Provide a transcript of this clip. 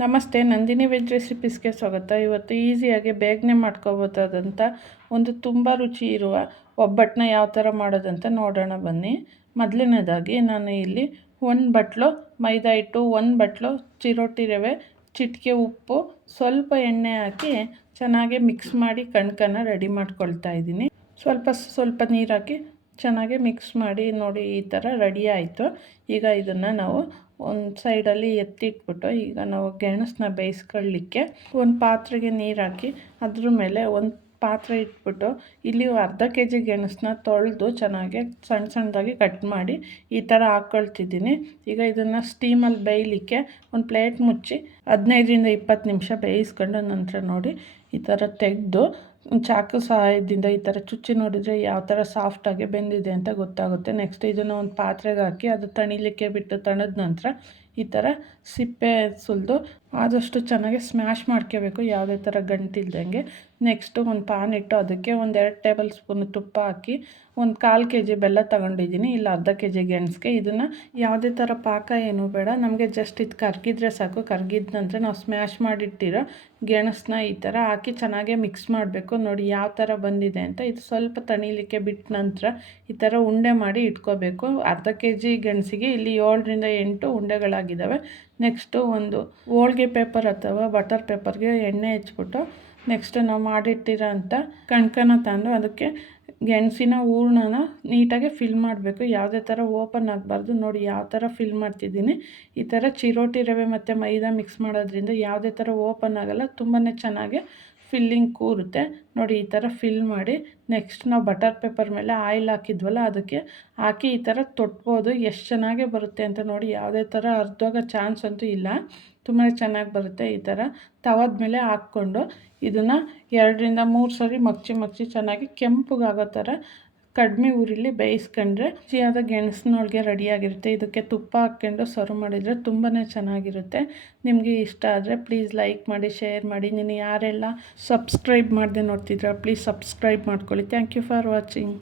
ನಮಸ್ತೆ, ನಂದಿನಿ ವೆಜ್ ರೆಸಿಪೀಸ್ಗೆ ಸ್ವಾಗತ. ಇವತ್ತು ಈಸಿಯಾಗಿ ಬೇಗನೆ ಮಾಡ್ಕೋಬೋದಾದಂಥ ಒಂದು ತುಂಬ ರುಚಿ ಇರುವ ಒಬ್ಬಟ್ಟನ್ನ ಯಾವ ಥರ ಮಾಡೋದಂತ ನೋಡೋಣ ಬನ್ನಿ. ಮೊದಲನೇದಾಗಿ ನಾನು ಇಲ್ಲಿ ಒಂದು ಬಟ್ಲು, ಮೈದಾ ಹಿಟ್ಟು ಒಂದು ಬಟ್ಲು, ಚಿರೋಟಿ ರವೆ, ಚಿಟಿಕೆ ಉಪ್ಪು, ಸ್ವಲ್ಪ ಎಣ್ಣೆ ಹಾಕಿ ಚೆನ್ನಾಗಿ ಮಿಕ್ಸ್ ಮಾಡಿ ಕಣ್ಕನ್ನು ರೆಡಿ ಮಾಡ್ಕೊಳ್ತಾ ಇದ್ದೀನಿ. ಸ್ವಲ್ಪ ಸ್ವಲ್ಪ ನೀರು ಹಾಕಿ ಚೆನ್ನಾಗಿ ಮಿಕ್ಸ್ ಮಾಡಿ ನೋಡಿ ಈ ಥರ ರೆಡಿ ಆಯಿತು. ಈಗ ಇದನ್ನು ನಾವು ಒಂದು ಸೈಡಲ್ಲಿ ಎತ್ತಿಟ್ಬಿಟ್ಟು ಈಗ ನಾವು ಗೆಣಸನ್ನ ಬೇಯಿಸ್ಕೊಳ್ಳಿಕ್ಕೆ ಒಂದು ಪಾತ್ರೆಗೆ ನೀರು ಹಾಕಿ ಅದ್ರ ಮೇಲೆ ಒಂದು ಪಾತ್ರೆ ಇಟ್ಬಿಟ್ಟು ಇಲ್ಲಿ ಅರ್ಧ ಕೆ ಜಿ ಗೆಣಸನ್ನ ತೊಳೆದು ಚೆನ್ನಾಗಿ ಸಣ್ಣ ಸಣ್ಣದಾಗಿ ಕಟ್ ಮಾಡಿ ಈ ಥರ ಹಾಕ್ಕೊಳ್ತಿದ್ದೀನಿ ಈಗ ಇದನ್ನು ಸ್ಟೀಮಲ್ಲಿ ಬೇಯಲಿಕ್ಕೆ ಒಂದು ಪ್ಲೇಟ್ ಮುಚ್ಚಿ ಹದಿನೈದರಿಂದ ಇಪ್ಪತ್ತು ನಿಮಿಷ ಬೇಯಿಸ್ಕೊಂಡು ನಂತರ ನೋಡಿ ಈ ಥರ ತೆಗೆದು ಚಾಕು ಸಹಾಯದಿಂದ ಈ ಥರ ಚುಚ್ಚಿ ನೋಡಿದರೆ ಯಾವ ಥರ ಸಾಫ್ಟಾಗಿ ಬೆಂದಿದೆ ಅಂತ ಗೊತ್ತಾಗುತ್ತೆ. ನೆಕ್ಸ್ಟ್ ಇದನ್ನು ಒಂದು ಪಾತ್ರೆಗೆ ಹಾಕಿ ಅದು ತಣಿಲಿಕ್ಕೆ ಬಿಟ್ಟು ತಣದ ನಂತರ ಈ ಥರ ಸಿಪ್ಪೆ ಸುಲಿದು ಆದಷ್ಟು ಚೆನ್ನಾಗಿ ಸ್ಮ್ಯಾಶ್ ಮಾಡ್ಕೋಬೇಕು. ಯಾವುದೇ ಥರ ಗಂಟಿಲ್ದಂಗೆ. ನೆಕ್ಸ್ಟು ಒಂದು ಪಾನ್ ಇಟ್ಟು ಅದಕ್ಕೆ ಒಂದು ಎರಡು ಟೇಬಲ್ ಸ್ಪೂನ್ ತುಪ್ಪ ಹಾಕಿ ಒಂದು ಕಾಲು ಕೆ ಜಿ ಬೆಲ್ಲ ತಗೊಂಡಿದ್ದೀನಿ. ಇಲ್ಲ ಅರ್ಧ ಕೆ ಜಿ ಗೆಣಸಿಗೆ. ಇದನ್ನು ಯಾವುದೇ ಥರ ಪಾಕ ಏನೂ ಬೇಡ. ನಮಗೆ ಜಸ್ಟ್ ಇದು ಕರ್ಗಿದ್ರೆ ಸಾಕು. ಕರ್ಗಿದ ನಂತರ ನಾವು ಸ್ಮ್ಯಾಶ್ ಮಾಡಿಟ್ಟಿರೋ ಗೆಣಸನ್ನ ಈ ಥರ ಹಾಕಿ ಚೆನ್ನಾಗೇ ಮಿಕ್ಸ್ ಮಾಡಬೇಕು. ನೋಡಿ ಯಾವ ಥರ ಬಂದಿದೆ ಅಂತ ಇದು ಸ್ವಲ್ಪ ತಣಿಲಿಕ್ಕೆ ಬಿಟ್ಟ ನಂತರ ಈ ಥರ ಉಂಡೆ ಮಾಡಿ ಇಟ್ಕೋಬೇಕು. ಅರ್ಧ ಕೆ ಜಿ ಗೆಣಸಿಗೆ ಇಲ್ಲಿ ಏಳರಿಂದ ಎಂಟು ಉಂಡೆಗಳಾಗಿದ್ದಾವೆ. ನೆಕ್ಸ್ಟು ಒಂದು ಹೋಳ್ಗೆ ಪೇಪರ್ ಅಥವಾ ಬಟರ್ ಪೇಪರ್ಗೆ ಎಣ್ಣೆ ಹಚ್ಬಿಟ್ಟು ನೆಕ್ಸ್ಟ್ ನಾವು ಮಾಡಿಟ್ಟಿರೋ ಅಂಥ ಕಣ್ಕನ ತಂದು ಅದಕ್ಕೆ ಗೆಣಸಿನ ಹೂರ್ಣನ ನೀಟಾಗಿ ಫಿಲ್ ಮಾಡಬೇಕು. ಯಾವುದೇ ಥರ ಓಪನ್ ಆಗಬಾರ್ದು. ನೋಡಿ ಯಾವ ಥರ ಫಿಲ್ ಮಾಡ್ತಿದ್ದೀನಿ. ಈ ಥರ ಚಿರೋಟಿ ರವೆ ಮತ್ತು ಮೈದಾ ಮಿಕ್ಸ್ ಮಾಡೋದ್ರಿಂದ ಯಾವುದೇ ಥರ ಓಪನ್ ಆಗೋಲ್ಲ. ತುಂಬಾ ಚೆನ್ನಾಗಿ ಫಿಲ್ಲಿಂಗ್ ಕೂರುತ್ತೆ. ನೋಡಿ, ಈ ಥರ ಫಿಲ್ ಮಾಡಿ ನೆಕ್ಸ್ಟ್ ನಾವು ಬಟರ್ ಪೇಪರ್ ಮೇಲೆ ಆಯಿಲ್ ಹಾಕಿದ್ವಲ್ಲ, ಅದಕ್ಕೆ ಹಾಕಿ ಈ ಥರ ತೊಟ್ಬೋದು. ಎಷ್ಟು ಚೆನ್ನಾಗೇ ಬರುತ್ತೆ ಅಂತ ನೋಡಿ, ಯಾವುದೇ ಥರ ಅರ್ಧೋಗೋ ಚಾನ್ಸ್ ಅಂತೂ ಇಲ್ಲ. ತುಂಬಾ ಚೆನ್ನಾಗಿ ಬರುತ್ತೆ ಈ ಥರ. ತವದ ಮೇಲೆ ಹಾಕ್ಕೊಂಡು ಇದನ್ನು ಎರಡರಿಂದ ಮೂರು ಸರಿ ಮಗ್ಚಿ ಮಗ್ಚಿ ಚೆನ್ನಾಗಿ ಕೆಂಪಗಾಗೋ ಥರ ಕಡಿಮೆ ಊರಿಲಿ ಬೇಯಿಸ್ಕೊಂಡ್ರೆ ರುಚಿಯಾದ ಗೆಣಸಿನೊಳಗೆ ರೆಡಿಯಾಗಿರುತ್ತೆ. ಇದಕ್ಕೆ ತುಪ್ಪ ಹಾಕ್ಕೊಂಡು ಸರ್ವ್ ಮಾಡಿದರೆ ತುಂಬಾ ಚೆನ್ನಾಗಿರುತ್ತೆ. ನಿಮಗೆ ಇಷ್ಟ ಆದರೆ ಪ್ಲೀಸ್ ಲೈಕ್ ಮಾಡಿ ಶೇರ್ ಮಾಡಿ. ನೀನು ಯಾರೆಲ್ಲ ಸಬ್ಸ್ಕ್ರೈಬ್ ಮಾಡದೆ ನೋಡ್ತಿದ್ರೆ ಪ್ಲೀಸ್ ಸಬ್ಸ್ಕ್ರೈಬ್ ಮಾಡ್ಕೊಳ್ಳಿ. Thank you for watching